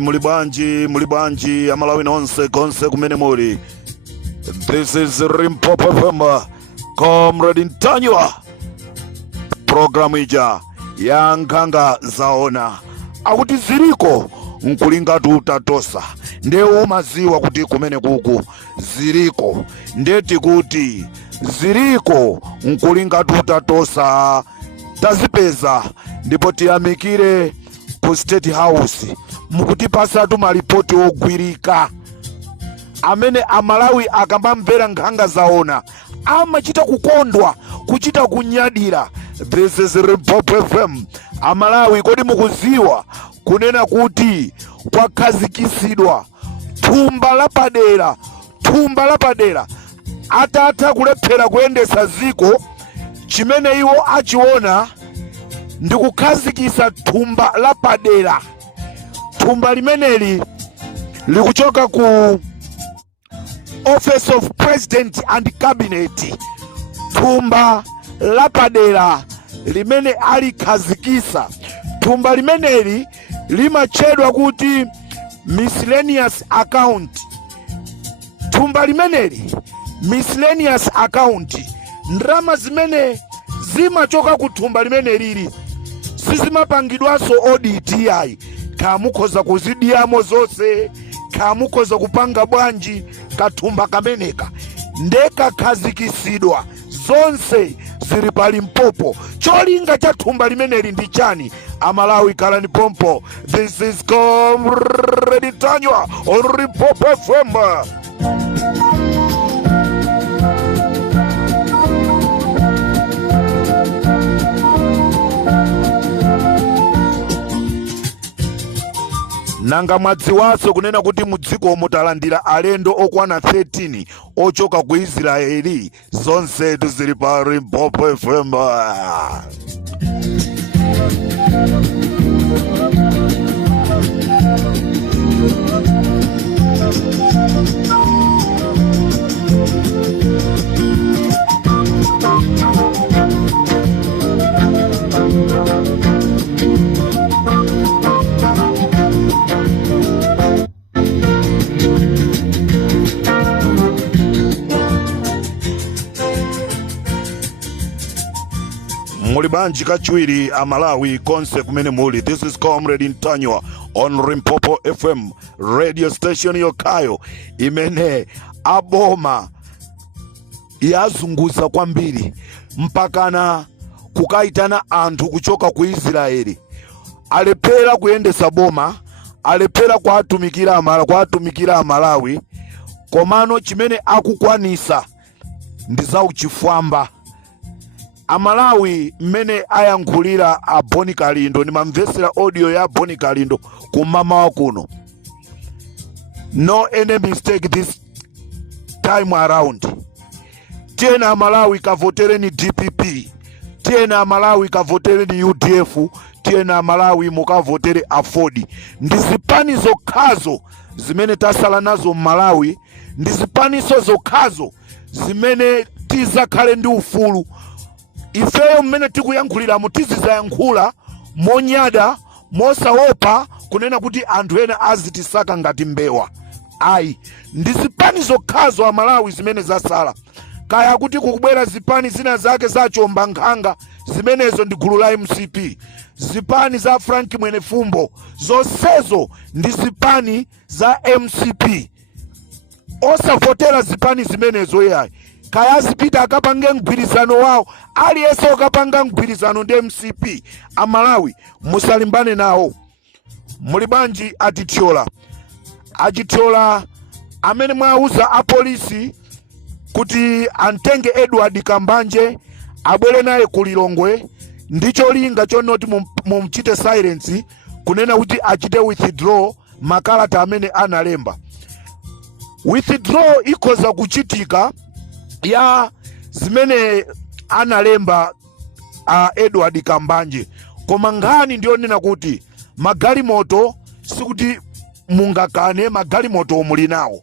Mulibanji amalawi nonse konse kumene muli. This is Limpopo FM, Comrade Ntanywa. Programu ija ya Nkanga Zaona akuti ziriko nkulinga tutatosa. Ndeu maziwa kuti kumene kuku ziriko. Ndeti kuti ziriko nkulinga tutatosa. Tazipeza ndipo tiyamikire ku State House mukutipasa malipoti ogwirika amene amalawi akamamvera Nkanga Zaona amachita kukondwa kuchita kunyadira. This is Limpopo FM. Amalawi kodi mukuziwa kunena kuti kwakhazikisidwa thumba lapadera atatha kulephera kuyendesa ziko chimene iwo achiona ndi kukhazikisa thumba lapadera. Thumba limeneli likuchoka ku Office of President and Cabinet. Thumba lapadera limene alikhazikisa. Thumba limeneli limachedwa kuti miscellaneous account. Thumba limeneli miscellaneous account. Ndrama zimene zimachoka ku thumba limene lili sizimapangidwaso audit yayi. Kamukhoza kuzidiamo zonse, kamukhoza kupanga bwanji kathumba kameneka ndeka khazikisidwa zonse zili pa Limpopo. Cholinga cha thumba limeneli ndi chani? Amalawi kalani pompo. This is Comrade Ntanywa on Limpopo FM. Nanga mwadziwaso kunena kuti mudziko mutalandira alendo okwana 13 ochoka ku Israeli. Zonse tuzili pa Limpopo FM. Mulibanji kachiwiri amalawi konse kumene muli. This is Comrade Ntanywa on Limpopo FM, radio station yokayo imene aboma yazunguza kwambiri mpakana kukaitana anthu kuchoka ku Israeli. Alepera kuyendesa boma, alepera kwatumikira amalawi, komano chimene akukwanisa ndi zauchifwamba. Amalawi mmene ayankhulira a Boni Kalindo, nimamvesera audio ya Boni Kalindo kumama wa kuno. No any mistake this time around. Tiena Amalawi kavotereni DPP, tiena Amalawi kavotereni UDF, tiena Amalawi mukavotere Afodi. Ndizipani zokhazo zimene tasala nazo Malawi, ndizipani zokhazo zimene tizakhale ndi ufulu. Ifeyo mmene tikuyankhulira mutizizayankhula monyada mosaopa kunena kuti anthu ena azitisaka ngati mbewa. Ayi, ndizipani zokhazo Amalawi zimene zasala. Kaya kuti kukubwera zipani zina zake zachomba nkhanga, zimenezo ndi gulu la MCP. Zipani za Frank Mwenefumbo, zonsezo ndi zipani za MCP. Osavotera zipani zimenezo yayi. Kaya zipita akapange mgwirizano wao, aliyense akapanga mgwirizano ndi MCP. Amalawi musalimbane nawo. Mulibanji atitiola amene mwauza apolisi kuti antenge Edward Kambanje abwere naye ku Lilongwe, ndicho linga chonoti mumchite silence kunena kuti achite withdraw makalata amene analemba. Withdraw ikoza kuchitika ya zimene analemba Edward Kambanje, koma ngani ndiyo nena kuti magalimoto sikuti mungakane magalimoto omulinawo.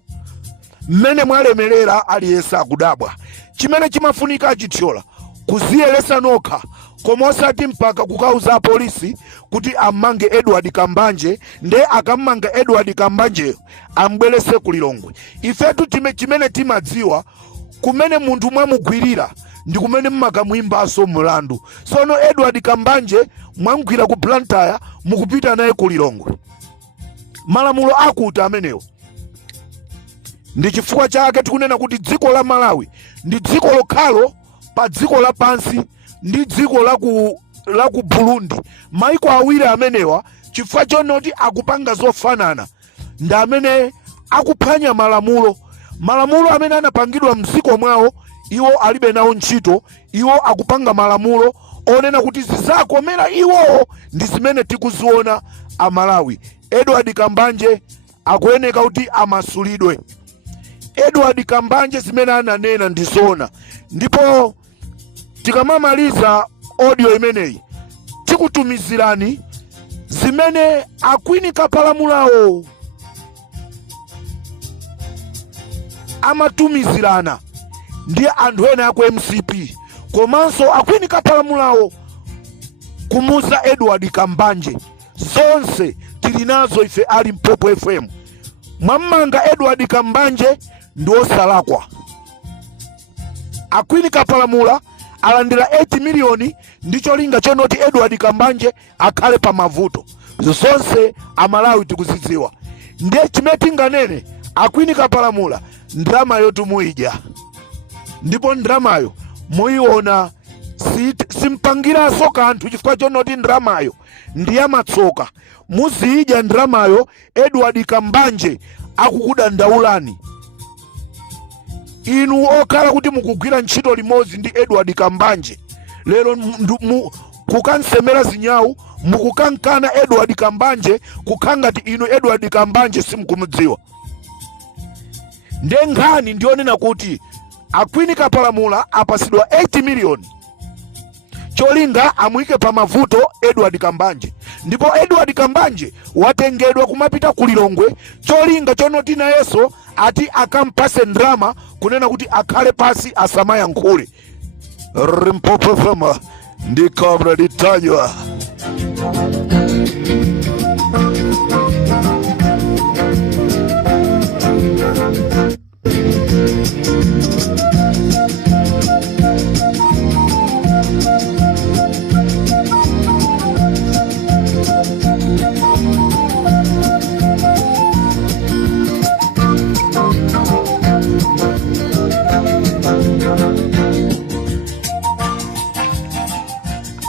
Mmene mwalemelera aliyense akudabwa. Chimene chimafunika achitiola kuziyelesa nokha koma osati mpaka kukauza polisi kuti amange Edward Kambanje, nde akamanga Edward Kambanje ambwelese ku Lilongwe. Ifetu chimene timadziwa kumene munthu mwamugwirira ndi kumene mmakamwimbaso mlandu. Sono Edward Kambanje mwamgwira ku Blantyre mukupita naye ku Lilongwe. Malamulo akuti amenewo. Ndi chifukwa chake tikunena kuti dziko la Malawi ndi dziko lokhalo pa dziko lapansi ndi dziko la ku Burundi, maiko awiri amenewa chifukwa chonoti akupanga zofanana ndi amene akuphwanya malamulo amene anapangidwa mdziko mwawo. Iwo alibe nawo ntchito, iwo akupanga malamulo onena kuti zizakomera iwo ndi zimene tikuziona Amalawi. Edward Kambanje akuyeneka kuti amasulidwe. Edward Kambanje zimene ananena ndizona, ndipo tikamamaliza audio imeneyi tikutumizirani zimene Akwini Kapalamulawo amatumizirana ndi anthu ena aku MCP, komanso Akwini Kapalamulawo kumuza Edward Kambanje. Zonse tilinazo ife ali Limpopo FM. Mwamanga Edward Kambanje ndi osalakwa. Akwini Kapalamula alandira 8 miliyoni ndicho linga chonoti Edward Kambanje akhale pa mavuto. Zonse Amalawi tikuzidziwa. Ndiye chimeti nganene Akwini Kapalamula ndrama yotu muija, ndipo ndramayo muiona simpangira soka anthu chifukwa chonoti ndramayo ndi yamatsoka. Muziija ndramayo Edward Kambanje akukudandaulani. Inu okhala kuti mukugwira ntchito limodzi ndi Edward Kambanje, lero kukansemera zinyawu mukukankana Edward Kambanje kukangati inu Edward Kambanje simukumudziwa. Ndenghani ndionena kuti Akwini Kapalamula apasidwa 8 miliyoni cholinga amuike pa mavuto Edward Kambanje, ndipo Edward Kambanje watengedwa kumapita ku Lilongwe cholinga chonoti nayeso ati akampase ndrama kunena kuti akhale pasi asamayankhule. Limpopo FM ndi Comrade Tanywa.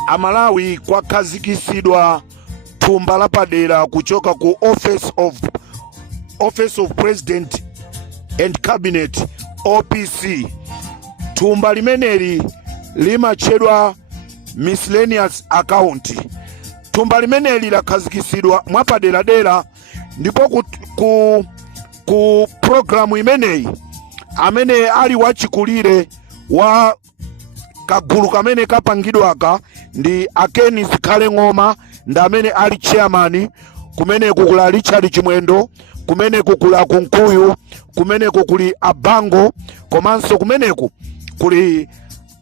Amalawi kwakazikisidwa thumba lapadera kuchoka ku Office of President and Cabinet OPC. Thumba limeneli limachedwa miscellaneous account. Thumba limeneli lakazikisidwa mwapadera ndipo ku programu imeneyi amene ali wachikulire wa kagulu kamene kapangidwaka ndi Akeni Zikhale Ng'oma, ndi amene ali chairman. Kumene kukula Richard Chimwendo, kumene kukula Kunkuyu, kumene kukuli Abango, komanso kumeneku kuli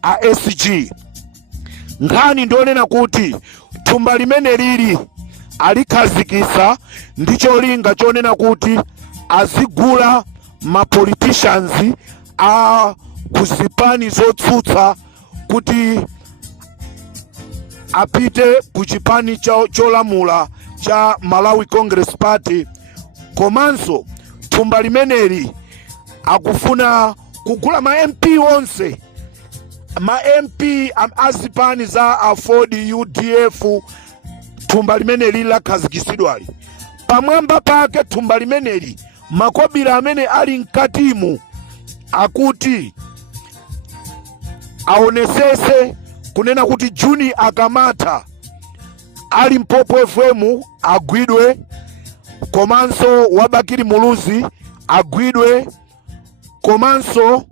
ASG. Nkhani ndionena kuti thumba limene lili alikhazikisa ndicho linga chonena kuti azigula ma politicians a kuzipani zotsutsa kuti apite kuchipani cholamula cha Malawi Congress Party. Komanso thumba limeneli akufuna kugula ma MP onse, ma MP azipani za Afford UDF. Thumba limeneli lakhazikisidwali pamwamba pake. Thumba limeneli makobira amene ali mkatimu akuti aonesese kunena kuti Juni akamata ali Limpopo FM agwidwe, komanso Wabakiri Muluzi agwidwe, komanso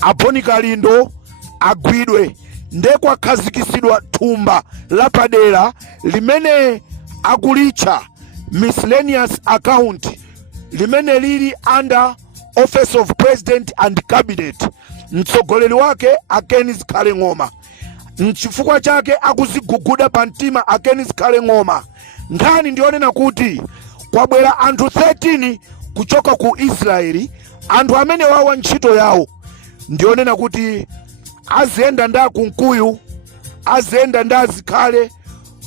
Aponi Kalindo agwidwe. Ndekwa kazikisidwa thumba lapadera limene akulicha miscellaneous account limene lili under Office of President and Cabinet. mtsogoleri wake akeni zikhale ng'oma, nchifukwa chake akuziguguda pa mtima akeni zikhale ng'oma. Nkhani ndionena kuti kwabwera anthu 13 kuchoka ku Israeli, anthu amene wawa ntchito yawo ndionena kuti aziyenda nda kunkuyu, aziyenda nda zikhale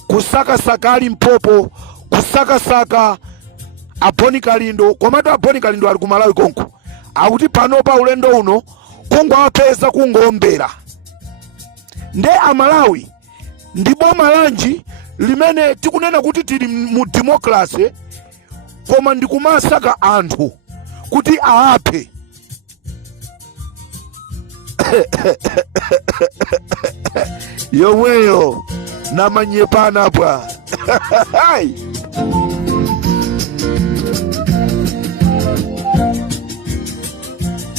kusakasaka ali Mpopo, kusakasaka Aponi Kalindo. Komatu Aponi Kalindo ali ku Malawi konko, akuti panopa ulendo uno kungowapeza kungombera. Nde Amalawi ndi boma lanji limene tikunena kuti tili mu democracy, koma ndikumasaka anthu kuti aaphe. Yomweyo namanyepana pa.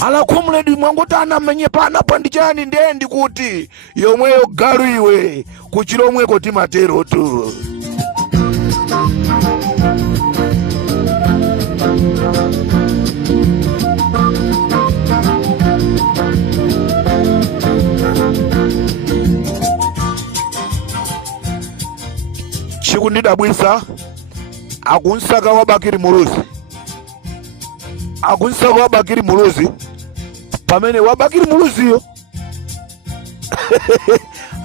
Ala kumledi mwangotana manyepana pa ndichani ndendi kuti yomweyo galu iwe kuchilomweko timatero tu. Chikundidabwisa akunsaka wabakiri muluzi, akunsaka wabakiri muluzi, pamene wabakiri muluziyo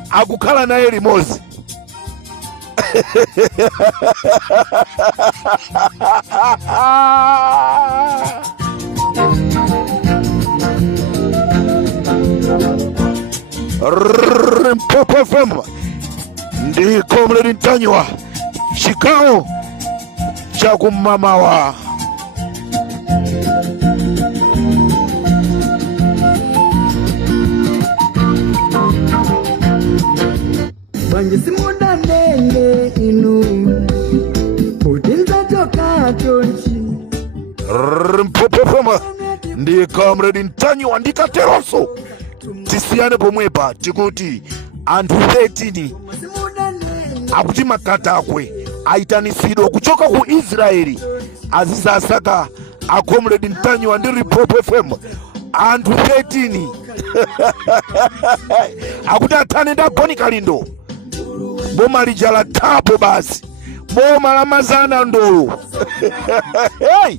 akukhala naye limozi. Rimpopo FM ndi Comrade Ntanywa, chikao cha kumamawa. Banje simuda nene inu udinza toka tonchi. Rimpopo FM ndi Comrade Ntanywa ndikateroso. Tisiyane pomwepa tikuti anthu 13 akuti makatakwe aitanisidwa kuchoka ku Israeli azizasaka a Comrade Ntanywa ndi Rimpopo FM. Anthu 13 akuti athane nda Aponi Kalindo, boma lijala tapo basi, boma la mazana ndolo. Hey!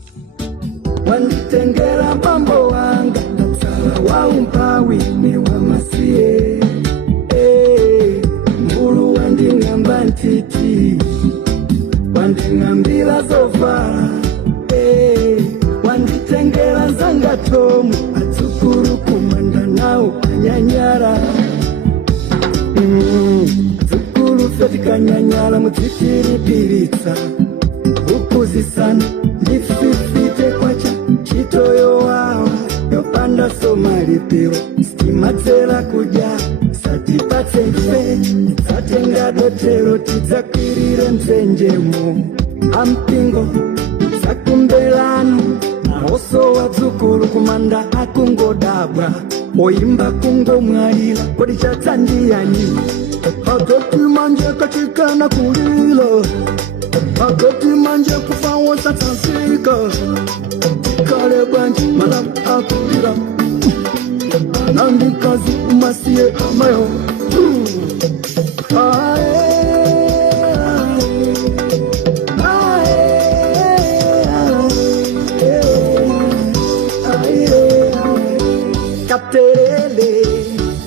Wanditengera pambo wanga natsala wa umpawi ni wa masie. Mbulu wandingamba ntiti, wandingambila zofara. Wanditengera zanga tomu atsukuru kumanda nao anyanyara. Atsukuru fetika nyanyara mutitiri piritsa ukuzisana ndififite kwacha chitoyo wawa yopanda somalipiro stimatsela kuja satipatse ife tsatenga dotero tidzakwirire msenjemo ampingo sakumbelano naoso wadzukulu kumanda akungodabwa oimba kungomwalira kodi chatsandiyani akati manje kachikana kulilo akati manje kufa wosatsansika kale bwanji malamu akulira anandikazi umasiye amayo.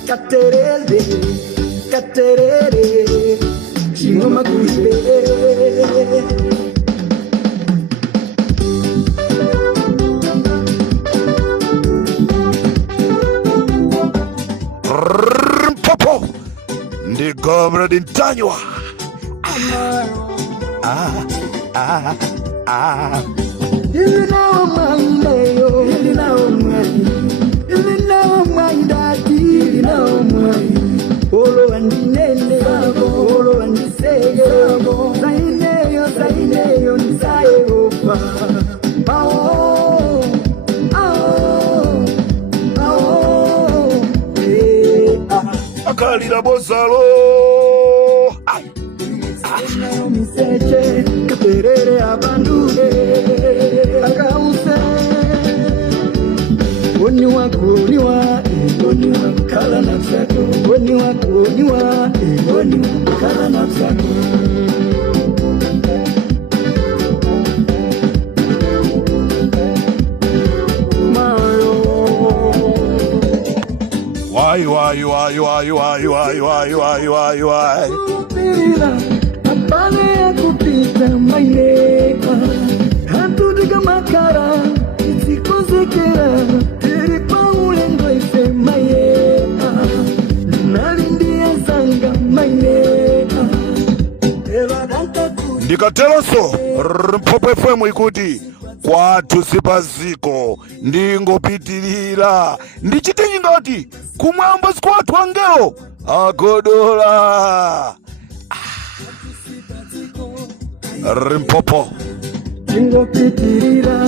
Katerele, katerele, chingoma kuibe. Rimpopo ndi Comrade Ntanywa. Ilinao maileyo, ilinao mai, ilinao mai dati, ilinao mai. Olo andinene, olo andisege, zaineyo nisaye opa. Akalira bozalo. Miseche, katerere abandune, akause. Oniwa, Oniwa kala na zako, oniwa kala na zako. Why. Apane ya kupita maileka, hatudiga makara, itikozekera, teripa ulengo ife maileka, nalindia zanga maileka. Ndikateloso Rimpopo FM ikuti kwathu sipaziko ndingopitilira ndichitenyi ngati kumwamba sikwathu angelo agodola. Rimpopo ndingopitilira